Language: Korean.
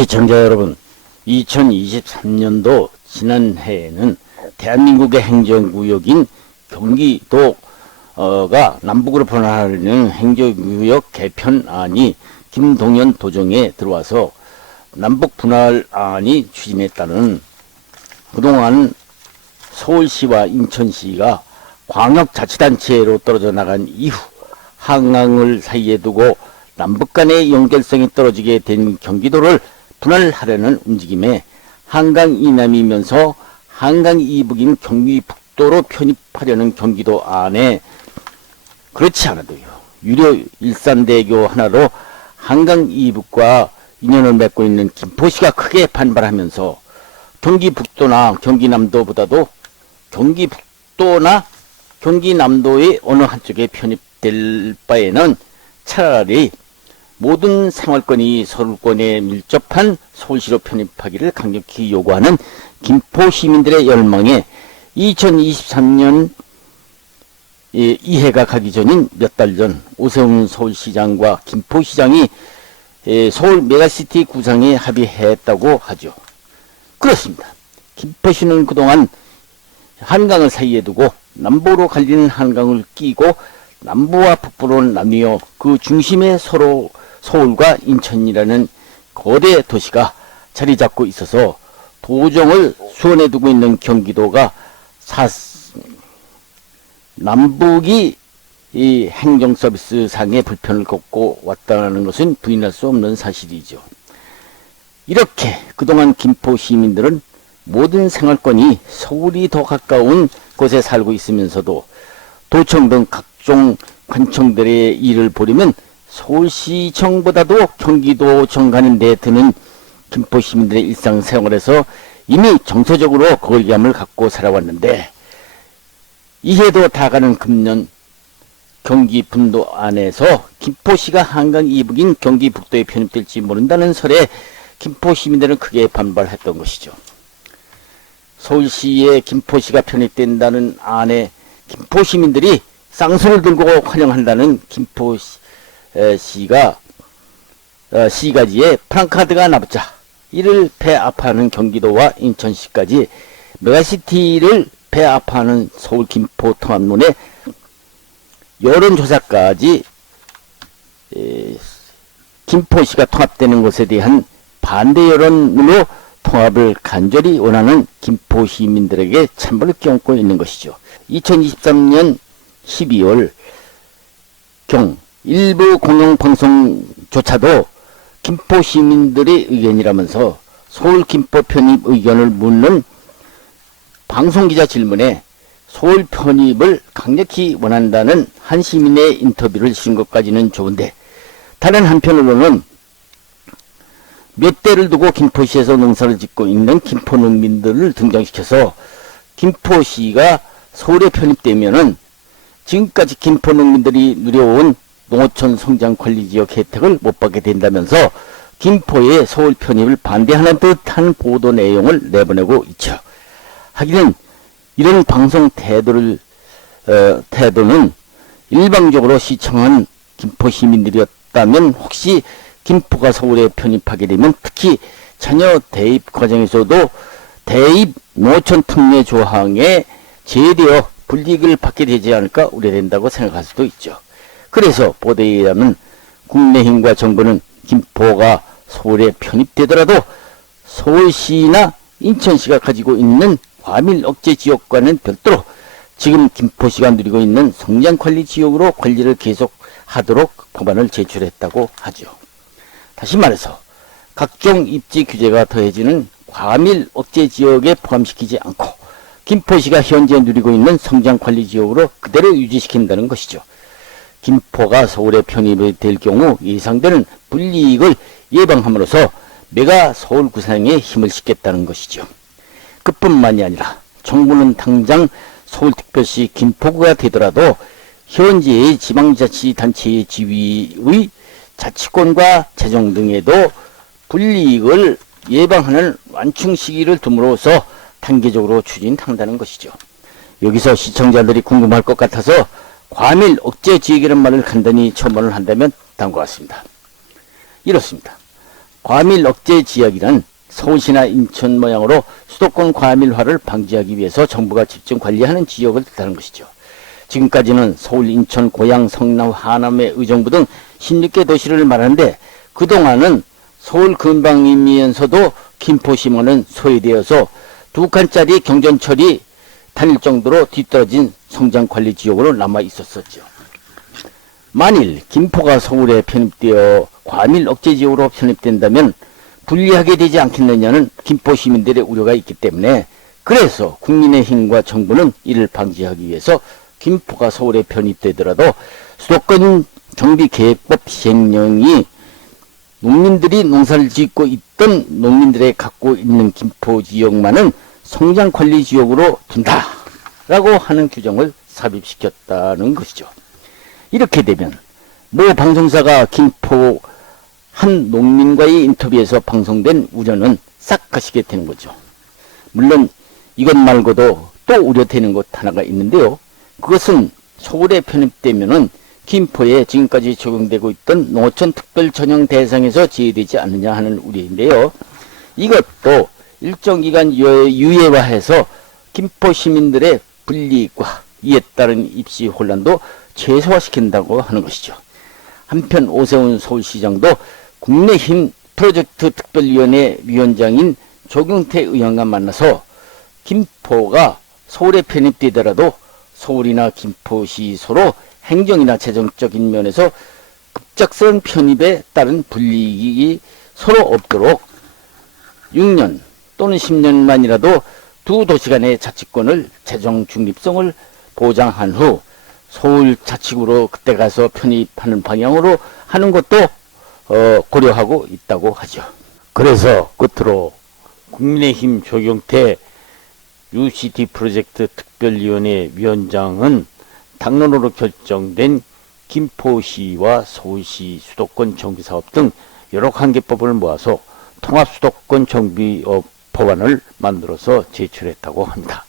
시청자 여러분, 2023년도 지난해에는 대한민국의 행정구역인 경기도가 남북으로 분할하려는 행정구역 개편안이 김동연 도정에 들어와서 남북 분할안이 추진에 따른 그동안 서울시와 인천시가 광역자치단체로 떨어져 나간 이후 한강을 사이에 두고 남북 간의 연결성이 떨어지게 된 경기도를 분할하려는 움직임에 한강 이남이면서 한강 이북인 경기북도로 편입하려는 경기도 안에 그렇지 않아도요, 유료 일산대교 하나로 한강 이북과 인연을 맺고 있는 김포시가 크게 반발하면서 경기북도나 경기남도보다도 경기북도나 경기남도의 어느 한쪽에 편입될 바에는 차라리 모든 생활권이 서울권에 밀접한 서울시로 편입하기를 강력히 요구하는 김포 시민들의 열망에 2023년 이해가 가기 전인 몇 달 전 오세훈 서울시장과 김포시장이 서울 메가시티 구상에 합의했다고 하죠. 그렇습니다. 김포시는 그동안 한강을 사이에 두고 남부로 갈리는 한강을 끼고 남부와 북부로 나뉘어 그 중심에 서로 서울과 인천이라는 거대 도시가 자리 잡고 있어서 도정을 수원에 두고 있는 경기도가 남북이 이 행정서비스 상의 불편을 겪고 왔다는 것은 부인할 수 없는 사실이죠. 이렇게 그동안 김포 시민들은 모든 생활권이 서울이 더 가까운 곳에 살고 있으면서도 도청 등 각종 관청들의 일을 보려면 서울시청보다도 경기도청 가는 데 드는 김포 시민들의 일상생활에서 이미 정서적으로 거리감을 갖고 살아왔는데, 이해도 다가는 금년 경기 분도 안에서 김포시가 한강 이북인 경기북도에 편입될지 모른다는 설에 김포 시민들은 크게 반발했던 것이죠. 서울시에 김포시가 편입된다는 안에 김포 시민들이 쌍수를 들고 환영한다는 김포시가 시가지에 프랑카드가 나붙자 이를 배압하는 경기도와 인천시까지 메가시티를 배압하는 서울 김포 통합론에 여론조사까지 김포시가 통합되는 것에 대한 반대 여론으로 통합을 간절히 원하는 김포 시민들에게 찬물을 끼얹고 있는 것이죠. 2023년 12월 경 일부 공영방송조차도 김포 시민들의 의견이라면서 서울 김포 편입 의견을 묻는 방송기자 질문에 서울 편입을 강력히 원한다는 한 시민의 인터뷰를 실은 것까지는 좋은데, 다른 한편으로는 몇 대를 두고 김포시에서 농사를 짓고 있는 김포 농민들을 등장시켜서 김포시가 서울에 편입되면은 지금까지 김포 농민들이 누려온 농어촌 성장 관리지역 혜택을 못 받게 된다면서 김포의 서울 편입을 반대하는 듯한 보도 내용을 내보내고 있죠. 하기는 이런 방송 태도는 일방적으로 시청한 김포 시민들이었다면 혹시 김포가 서울에 편입하게 되면 특히 자녀 대입 과정에서도 대입 농어촌 특례 조항에 제대로 불이익을 받게 되지 않을까 우려된다고 생각할 수도 있죠. 그래서 보도에 의하면 국민의힘과 정부는 김포가 서울에 편입되더라도 서울시나 인천시가 가지고 있는 과밀 억제 지역과는 별도로 지금 김포시가 누리고 있는 성장관리 지역으로 관리를 계속하도록 법안을 제출했다고 하죠. 다시 말해서 각종 입지 규제가 더해지는 과밀 억제 지역에 포함시키지 않고 김포시가 현재 누리고 있는 성장관리 지역으로 그대로 유지시킨다는 것이죠. 김포가 서울에 편입이 될 경우 예상되는 불이익을 예방함으로써 메가 서울 구상에 힘을 싣겠다는 것이죠. 그뿐만이 아니라 정부는 당장 서울특별시 김포구가 되더라도 현재의 지방자치단체의 지위의 자치권과 재정 등에도 불이익을 예방하는 완충 시기를 둠으로써 단계적으로 추진한다는 것이죠. 여기서 시청자들이 궁금할 것 같아서 과밀 억제 지역이라는 말을 간단히 첨언을 한다면 다음과 같습니다. 이렇습니다. 과밀 억제 지역이란 서울시나 인천 모양으로 수도권 과밀화를 방지하기 위해서 정부가 집중 관리하는 지역을 뜻하는 것이죠. 지금까지는 서울, 인천, 고양, 성남, 하남의 의정부 등 16개 도시를 말하는데 그동안은 서울 근방이면서도 김포시만은 소외되어서 두 칸짜리 경전철이 다닐 정도로 뒤떨어진 성장관리 지역으로 남아 있었었죠. 만일 김포가 서울에 편입되어 과밀 억제 지역으로 편입된다면 불리하게 되지 않겠느냐는 김포 시민들의 우려가 있기 때문에 그래서 국민의힘과 정부는 이를 방지하기 위해서 김포가 서울에 편입되더라도 수도권 정비계획법 시행령이 농민들이 농사를 짓고 있던 농민들의 갖고 있는 김포 지역만은 성장관리지역으로 둔다라고 하는 규정을 삽입시켰다는 것이죠. 이렇게 되면 모 방송사가 김포 한 농민과의 인터뷰에서 방송된 우려는 싹 가시게 되는 거죠. 물론 이것 말고도 또 우려되는 것 하나가 있는데요. 그것은 서울에 편입되면은 김포에 지금까지 적용되고 있던 농어촌 특별 전형 대상에서 제외되지 않느냐 하는 우려인데요. 이것도 일정 기간 유예화해서 김포 시민들의 불이익과 이에 따른 입시 혼란도 최소화시킨다고 하는 것이죠. 한편 오세훈 서울시장도 국내힘 프로젝트 특별위원회 위원장인 조경태 의원과 만나서 김포가 서울에 편입되더라도 서울이나 김포시 서로 행정이나 재정적인 면에서 급작스러운 편입에 따른 불이익이 서로 없도록 6년 또는 10년만이라도 두 도시 간의 자치권을 재정 중립성을 보장한 후 서울 자치구로 그때 가서 편입하는 방향으로 하는 것도 고려하고 있다고 하죠. 그래서 끝으로 국민의힘 조경태 UCT 프로젝트 특별위원회 위원장은 당론으로 결정된 김포시와 서울시 수도권 정비사업 등 여러 관계법을 모아서 통합수도권 정비업 법안을 만들어서 제출했다고 합니다.